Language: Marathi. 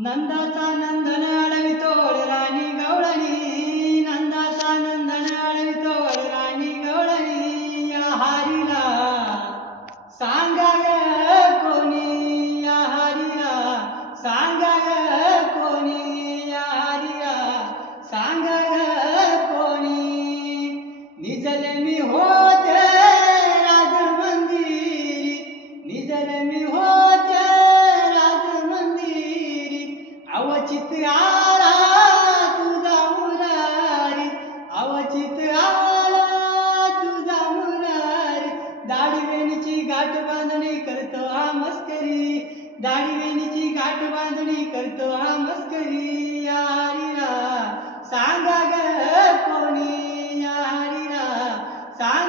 नंदाचा नंदन अडवितोड राणी गवळणी, नंदाचा नंदन अडवितोड राणी गवळणी. या हरीला सांगाय कोणी, या हरीला सांगाय कोणी, या हरीला सांगाय कोणी. निजले मी होते राजमंदिरी, निजले मी होते राजमंदिरी. अवचित आला तुझा मुरारी, अवचित आला तुझा मुरारी. दाढी वेणीची गाठ बांधणी करतो हा मस्करी, दाढी वेणीची गाठ बांधणी करतो हा मस्करी. या हरीला सांगा ग कोणी, या हरीला सांगा